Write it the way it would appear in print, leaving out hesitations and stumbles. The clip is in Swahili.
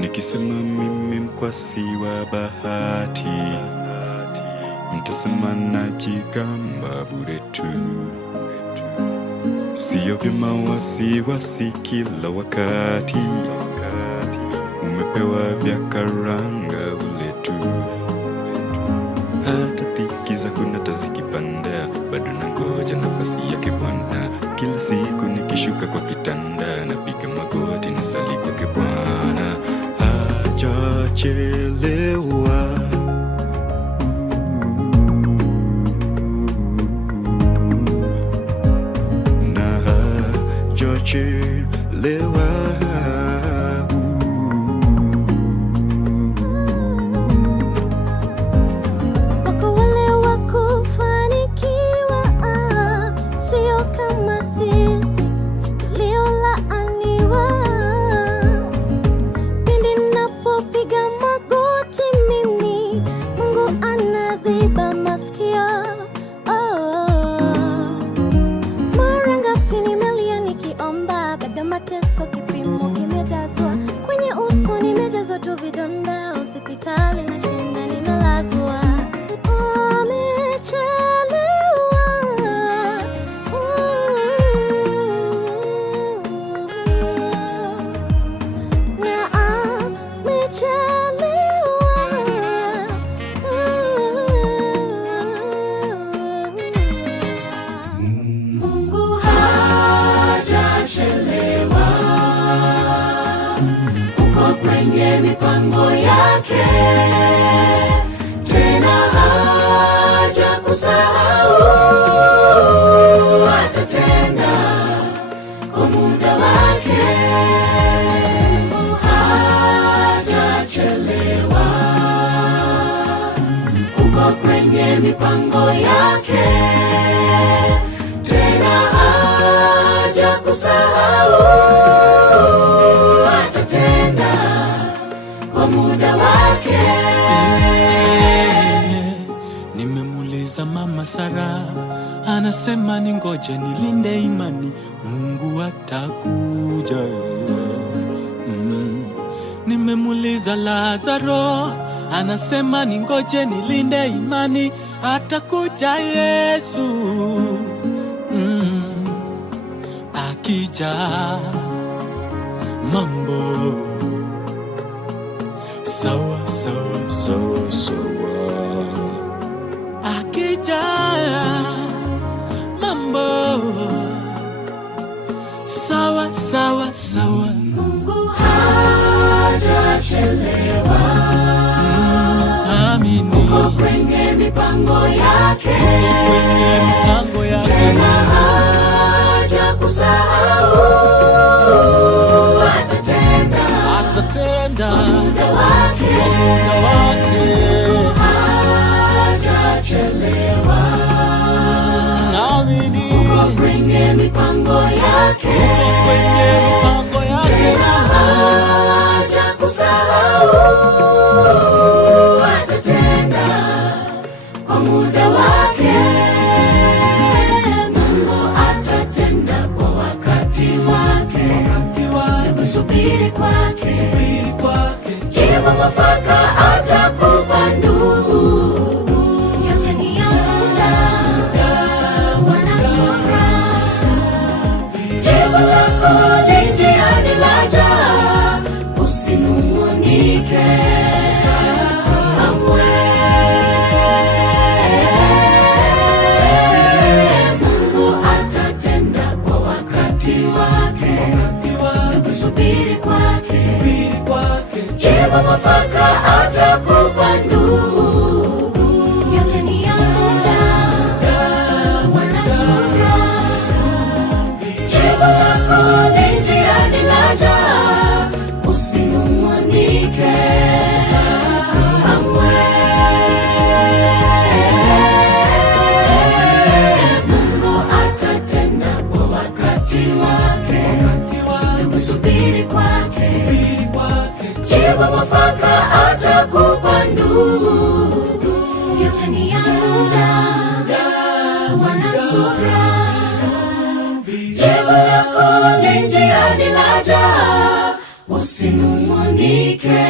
Nikisema mimi mkwasi wa bahati, mtasema najigamba bure tu. Sio vyema wasiwasi kila wakati, umepewa vya karanga ule tu. Hata dhiki zako nata zikipanda, bado nangoja nafasi yake Bwana. Kila siku nikishuka kwa kitanda, napiga magoti nasali kwake Bwana. Hajachelewa, na hajachelewa. Mateso kipimo kimejazwa, kwenye uso nimejazwa tu vidonda, hospitali na shinda nimelazwa. Amechelewa, na amechelewa. Mungu hajachelewa, kwenye mipango yake, tena haja kusahau, atatenda kwa muda wake. Hajachelewa, uko kwenye mipango yake, tena haja kusahau, muda wake. Nimemuuliza Mama Sara, anasema ningoje nilinde imani, Mungu atakuja. Nimemuuliza Lazaro, anasema ningoje nilinde imani, atakuja Yesu. Akija mambo sawa sawa sawa sawa, akija mambo sawa sawa sawa. Mungu hajachelewa, amini, uko kwenye mipango yake, tena haja kusahau, atatenda muda wake. Hajachelewa, uko kwenye mipango yake, tena haja kusahau, atatenda kwa muda wake. Mungu atatenda kwa wakati wake, subiri kwake, jibu mwafaka atakupa ndugu. Yote ni ya muda, wana subira. Jibu lako li njiani laja, usinung'unike kamwe. Mungu atatenda kwa wakati wake, subiri kwake, jibu mwafaka atakupa ndugu. Yote ni ya muda, wana subira. Jibu lako li njiani laja, usinung'unike kamwe. Mungu atatenda kwa wakati wake, subiri kwake, jibu mwafaka ata na sura. Jibu lako li njiani laja, usinung'unike.